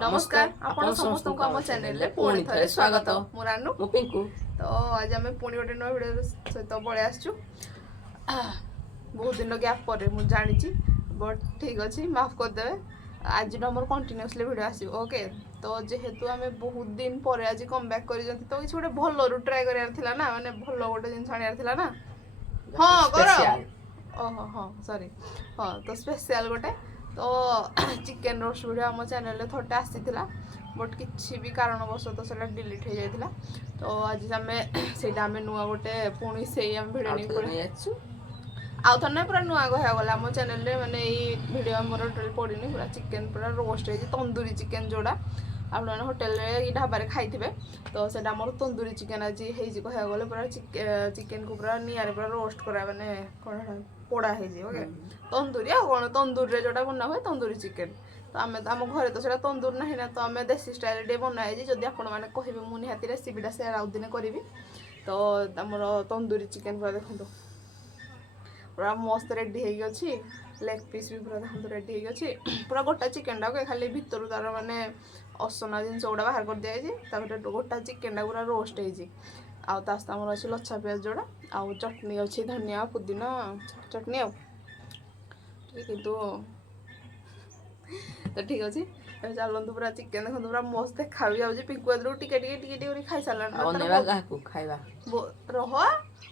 नमस्कार आपण समस्त आम चैनल पुणी थे स्वागत मु रानू मु पिंकू तो आज आम पुणी गोटे नुआ भिडियो सहित पलि आसचु बहुत दिन गैप पर मु जानी बट ठीक अच्छे माफ करदे आज आम कंटिन्यूअसली भिडियो आसो ओके। तो जेहेतु आम बहुत दिन पर आज कम बैक कर तो किसी गोटे भल ट्राए करार ना माने भल गोटे जिन आनार ना हाँ कर ओहो हाँ सॉरी हाँ तो स्पेशल गोटे तो चिकेन रोस्ट वीडियो आम चैनल थोड़े आसी बट किसी भी कारणवश से डिलीट हो जाता तो आज आम से नुआ गोटे पुणी से भिडियो नहीं आउ थर ना पूरा नुआ कह गला आम चैनल माने भिडियो आम टोटल पड़नी पूरा चिकेन पूरा रोस्ट हो तंदूरी चिकेन जोड़ा आप होटेल ढाबार खाई तो से तंदूरी चिकेन आज कह गले पूरा चिकेन को पूरा निआरे पूरा रोस्ट करा माने कौन पोड़ा है तंदूरी आ कौन तंदूरी जोटा बना हुए तंदूरी चिकेन तो आम आम घर तो से तंदूर ना ना तो आम देसी स्टाइल टे बनाई जदि आपने कहे मुझे निहाती रेसिपीटा सेयार आउ दिन करी तो आमर तंदूरी चिकेन पूरा देखो पूरा मस्त रेडी होगी लेग पीस भी पूरा देखो रेडी होगी पूरा गोटा चिकेन टाक खाली भितर तार माने असना जिन गुड़ा बाहर कर दिखाई गोटा चिकेन टा पूरा रोस्ट होगी आउ आमर अच्छे लच्छा पियाज जोड़ा आउ चटनी अच्छी धनिया पुदीना चटनी आउ किंतु तो ठीक अच्छे चलतु पूरा चिकेन देखो पूरा मस्त देखा भी जाऊँगी पिंकु आदर टिके खाई सारा रह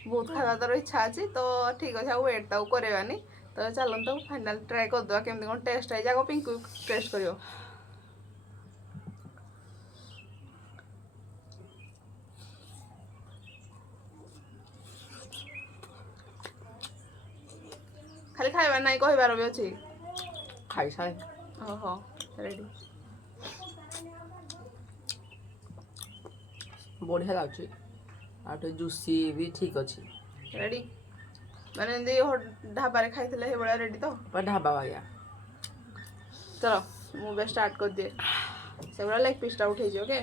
बहुत खावा तार इच्छा अच्छी तो ठीक अच्छे वेट तो करानी तो चलतु फाइनाल ट्राए करदे केमती कौन टेस्ट है जाक पिंकु टेस्ट कर खाली खाइबार ना कहबार भी अच्छी खाई सारे ओहो रेडी बढ़िया लाଗୁଛି आटे जूसी भी ठीक अच्छी रेडी माने ढाबार खाई भाया रेडी तो ढाबा भाया चलो मुझे स्टार्ट कर दिए से पूरा लेग पीसटा उठे ओके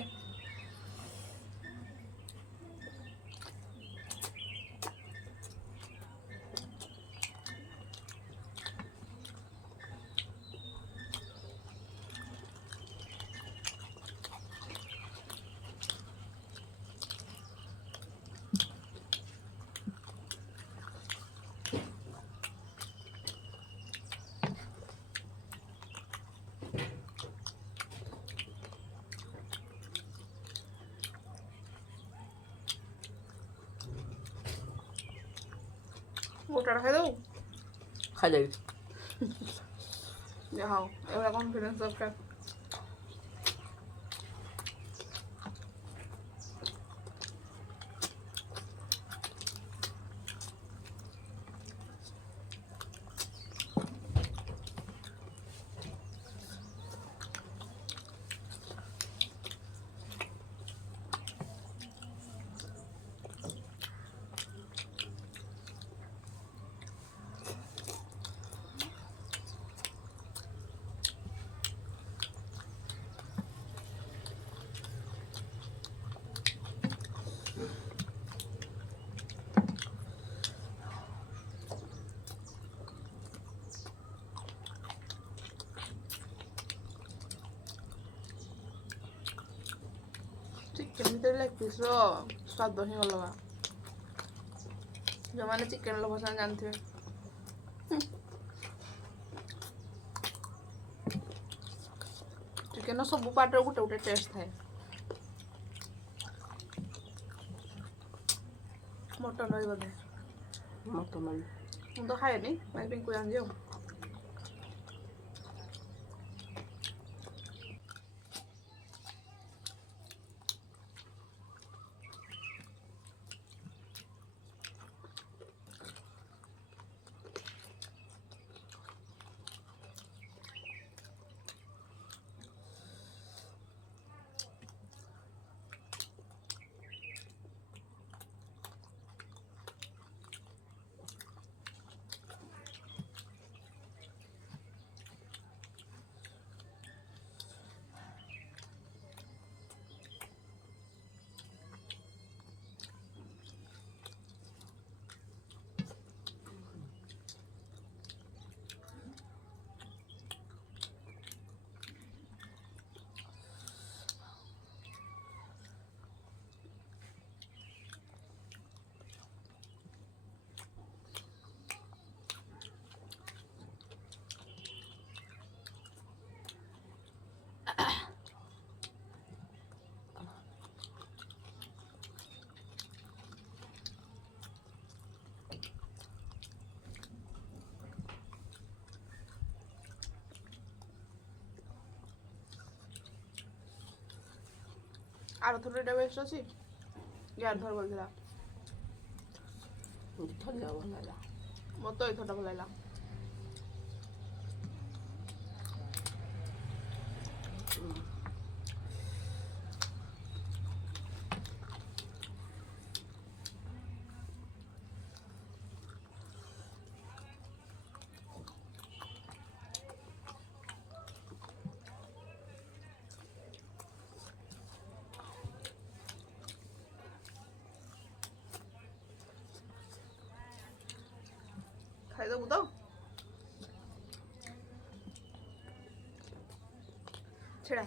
गोटा खाई दो खा जाएगी हाँ एवं कॉन्फिडेंस दरकार चिकेन भीतर लेग पीस स्वाद ही अलग जो मैंने चिकेन लोग जानते चिकेन सब पार्ट गोटे गोटे टेस्ट थाए मटन रही बोधे मटन मुझे तो खाएनी मैं पिंकु जानी ଆରଥର ଏଇଟା ବେଷ୍ଟ ଅଛି ୟାର ଥର ବୋଲିଥିଲା ଥରେ ଯାଉ ଭଲ ହେଲା। ମୋତେ ତ ଏଇଥରଟା ଭଲ ଲାଗିଲା। ଖାଇଦେବୁ ତ ଛେଡ଼ା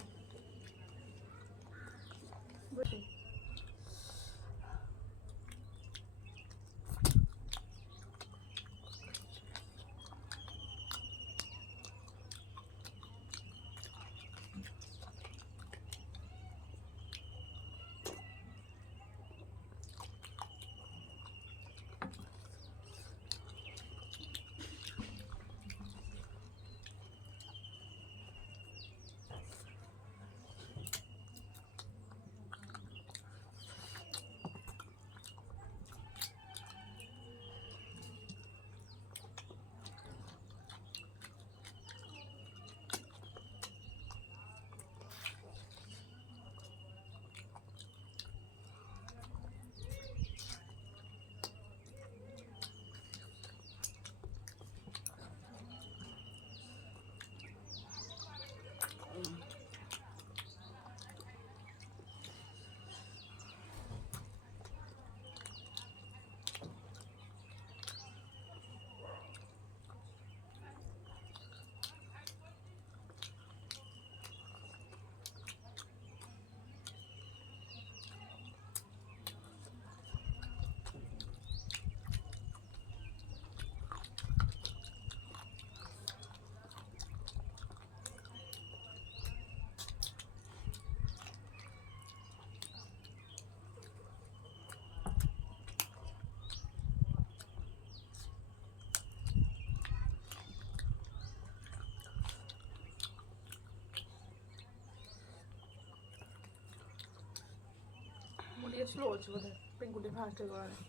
ମୁଁ ଟିକେ ସ୍ଲୋ ଅଛି ବୋଧେ ପିଙ୍କୁ ଟିକେ ଫାଷ୍ଟ ହେଇଗଲାଣି।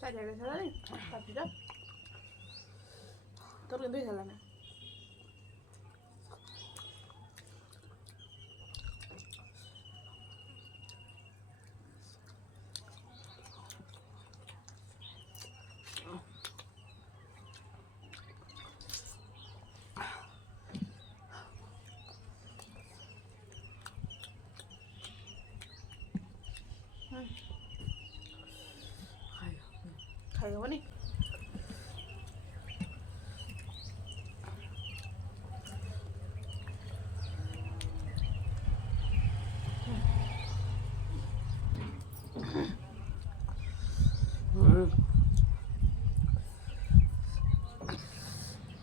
ଚାରିଆଡ଼େ ସାରିଲାଣି ପାଟିଟା ତୋର କିନ୍ତୁ ହେଇସାରିଲାଣି। ଖାଇହେବନି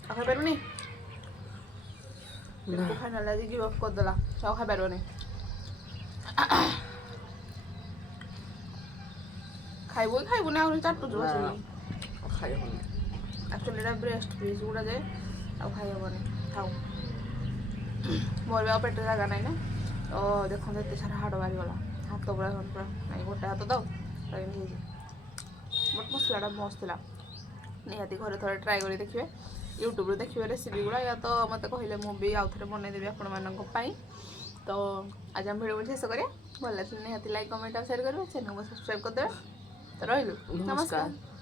ଆଉ ଖାଇପାରିବୁନି ଫାଇନାଲ ଆଜି ଗିଭ୍ ଅପ୍ କରିଦେଲା ଆଉ ଖାଇପାରିବନି। ଖାଇବୁ କି ଖାଇବୁନି ଆହୁରି ଚାଟୁଛୁ ବସିକି। ଖାଇହବନି ଆକ୍ଚୁଆଲି ଏଇଟା ବ୍ରେଷ୍ଟ ପିସ୍ ଗୁଡ଼ା ଯେ ଆଉ ଖାଇହେବନି ଥାଉ। ମୋର ବି ଆଉ ପେଟରେ ଜାଗା ନାହିଁ ନା ତ ଦେଖନ୍ତୁ ଏତେ ସାରା ହାଡ଼ ବାହାରିଗଲା ହାତ ପୁରା ପୁରା ନାଇଁ ଗୋଟେ ହାତ ତ ଏମିତି ହେଇଛି ବଟ୍ ମସଲାଟା ମସ୍ତ ଥିଲା। ନିହାତି ଘରେ ଥରେ ଟ୍ରାଏ କରି ଦେଖିବେ ୟୁଟ୍ୟୁବରେ ଦେଖିବେ ରେସିପି ଗୁଡ଼ା ୟା ତ ମୋତେ କହିଲେ ମୁଁ ବି ଆଉ ଥରେ ବନେଇଦେବି ଆପଣମାନଙ୍କ ପାଇଁ। ତ ଆଜି ଆମ ଭିଡ଼ିଓ ଶେଷ କରିବା ଭଲ ଲାଗିଲେ ନିହାତି ଲାଇକ୍ କମେଣ୍ଟ ଆଉ ସେୟାର କରିବେ ଚ୍ୟାନେଲକୁ ସବସ୍କ୍ରାଇବ୍ କରିଦେବେ। ତ ରହିଲୁ ନମସ୍କାର।